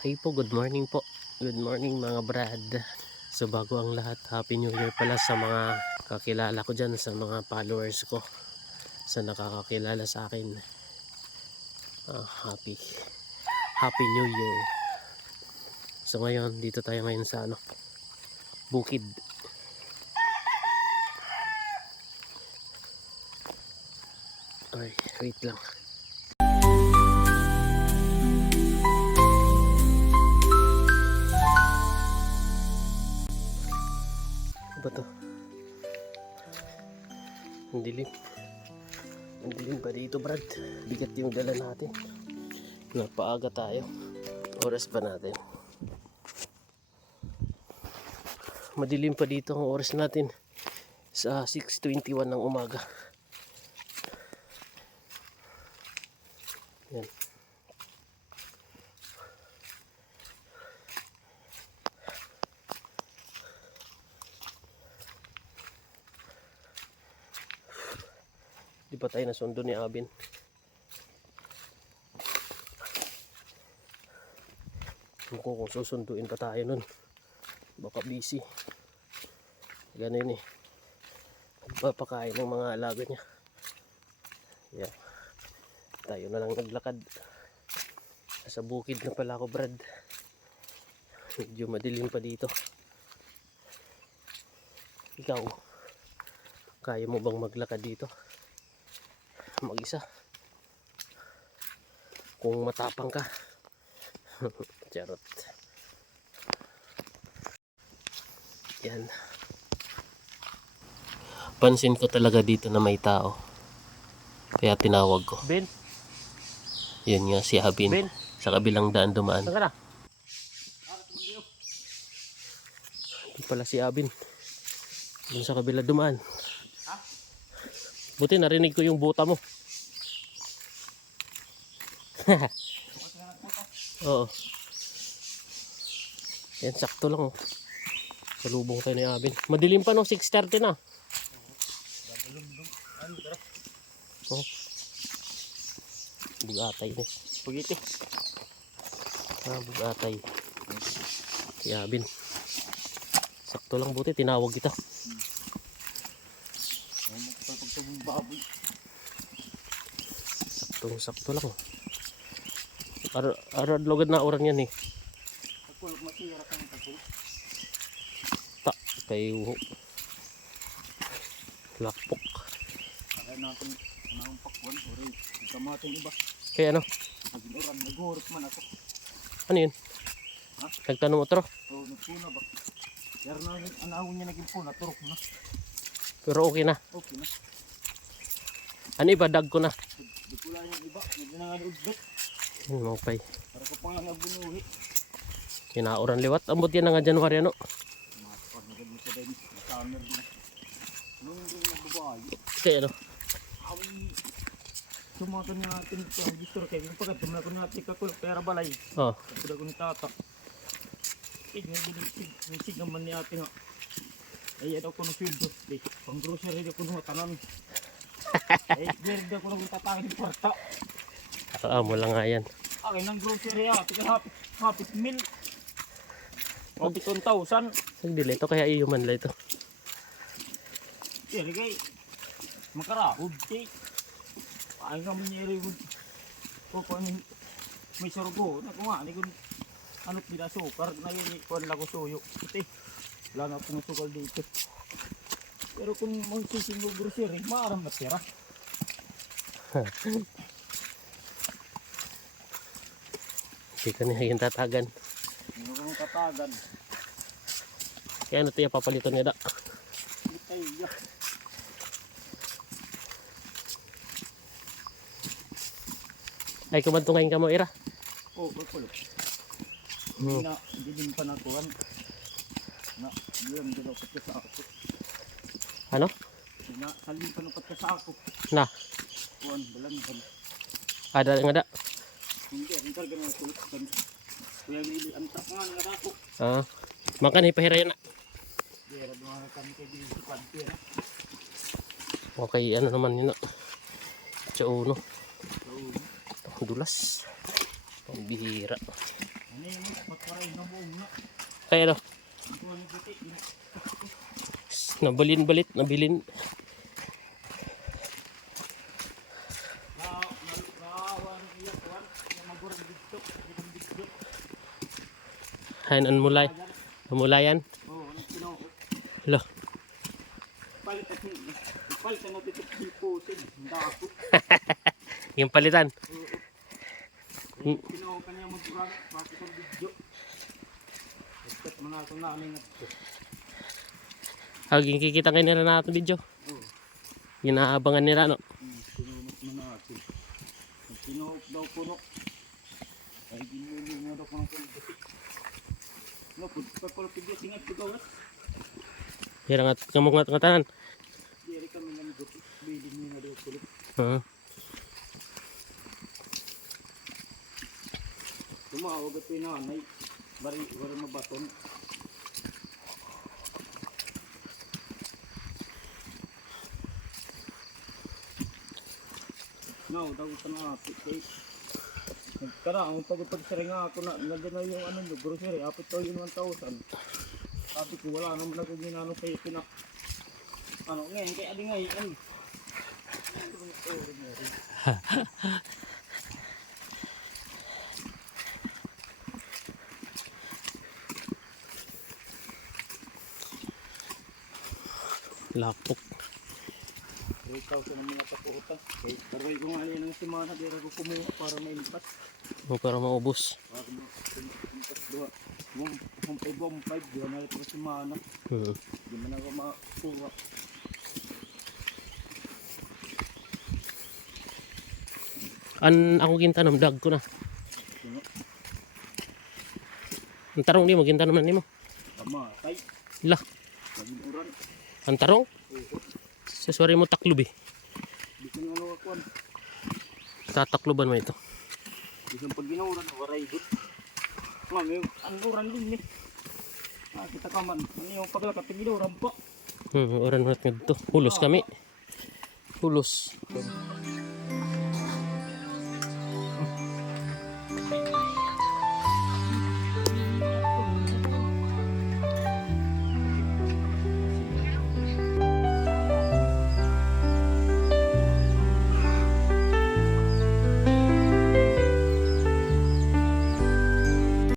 Hey po, good morning po. Good morning mga brad. So bago ang lahat, Happy New Year pala sa mga kakilala ko dyan, sa mga followers ko, sa nakakakilala sa akin. Happy New Year. So ngayon, dito tayo ngayon sa bukid. Ay, wait lang. Ano ba to? Ang dilim. Ang dilim pa dito, brad. Bigat yung dala natin. Napaaga tayo. Oras pa natin. Madilim pa dito ang oras natin sa 6:21 ng umaga. Yan. Di pa tayo nasundo ni Abin. Kung susunduin pa tayo nun, baka busy. Ganun eh. Papakain ng mga alaga niya. Yeah. Tayo na lang naglakad. Sa bukid na pala ako, brad. Medyo madilim pa dito. Ikaw, kaya mo bang maglakad dito mag-isa? Kung matapang ka. Charot. Yan. Pansin ko talaga dito na may tao, kaya tinawag ko. Ben? Yun nga si Abin. Ben? Sa kabilang daan dumaan. Saan ka na? Hindi pala si Abin. Dun sa kabila dumaan. Buti narinig ko yung buta mo. Oo. Yan, sakto lang oh. Salubong tayo ni Abin. Madilim pa no, 6:30 na. Oh. Bugatay ni. Pugiti. Bugatay. Si Abin. Sakto lang, buti tinawag kita. Sakto lang. Arad logad na orang yan eh. Tak kayo lapok. Kaya ano? Ano yun? Nagtanong mo tro? Oo, nagpuna ba? Pero ang ahon niya naging puna, turok na. Pero okay na? Okay na. Ano iba? Dag ko na? Di ko lang yung iba, medyo na nga niudot. Yun mga pay. Para ko pa nga nabunuhi. Kinauran liwat. Ambot yan na nga January ano? Maspag na ganyan sa dahil. Summer na. Anong hindi nga babae? Kaya ano? Sumatan nga natin ito ang gusto kayo. Yung pagkat tumala ko natin kakulok pera balay. Oh. Kapag ako ni tata. Nisig naman ni ate nga. Ay ano ko ng field. Pang grocery ako nung tanan. Ay meron ako nung tatakin ng kwarta. Mo lang nga yan. Akin ng grocery hapit mil. Hapit 1,000. Sagdila ito kaya iuman lang ito. Kaya kay makarahod kay. Ay kami niya rin. Kung may sarugo. Naku nga. Ano't nila sukar. Nagikuhan lang ko suyo. Ito wala nga pong sukal dito. Pero kung magsising mo grocery, maaram na tira. Hindi ka niya yung tatagan. Hindi ko nung tatagan. Kaya ano ito yung papalitan niya da? Ay, yeah. Ay kumantungin ka mo ira? Oo, pagpulot. Hindi din pa nakuhan. Hindi lang dapat ka sa ako. Ano? Saling panupat ka sa ako. Na? Kuhan, balang ba? Ada nga da? Hindi, ang talaga nga kulot. Kaya ang tapangan nga ako. Makan hipahirayan na. Kaya mga kami kayo din sa pantira. Okay, ano naman yun na. Tsauno. Dulas. Pambihira. Ano yung magparay na buong na. Kaya ano? Ito ang buti. Nabilin-balit, nabilin. Nakawan iya kuwan. Yung magurang dito. Itong dito. Hain an mulay. Mulayan. Oo, anong pinuho. Lo. Palitan natin ito hipusin. Hindi ako. Yung palitan. Pinuho ka niya magurang. Bakit ang video. Expect mga itong namin na ito. Haging kikita kayo nila na itong video. Oo. Ginaabangan nila, no? Pinunok na natin. Pinunok daw puno. Ay ginuli mo daw kung ang buti. No, pagpapalapigyo, tingad ko gawat. Hirang at kamong ngatanan. Diri kami ng buti. Bilin mo na daw pulo. Tumawag at pinanay. Bari mabaton. No, daw ito na apit eh. Nagkara, ang pagpagsaring ako na, nandiyan na yung ano nyo, grocery, apit daw yung 1,000. Sabi ko, wala naman ako ginano kayo pinak. Ano, ngayon, kaya di ngayon. Lapok. 3,000 ang mga tapuutan. Okay, taroy ko nga yan ng simana, di ko kumuha para mailipat. Para maubos. Para mailipat doon. Bumpay, di na ito simana. Di man ako makuha. Ako gintanom, dag ko na. Ang tarong di mo, gintanom na ni mo. Pamatay. Lah, Maging uran. ang tarong. Oo. Saswari mo taklob eh. Bikin ano ako. Tatakloban mo ito. Bikin pag ginuran, waray good. Mami, ang uran din eh. Kita ka man. Ano yung paglakat ng ginuran pa. Oran mo ito. Hulos kami. Hulos.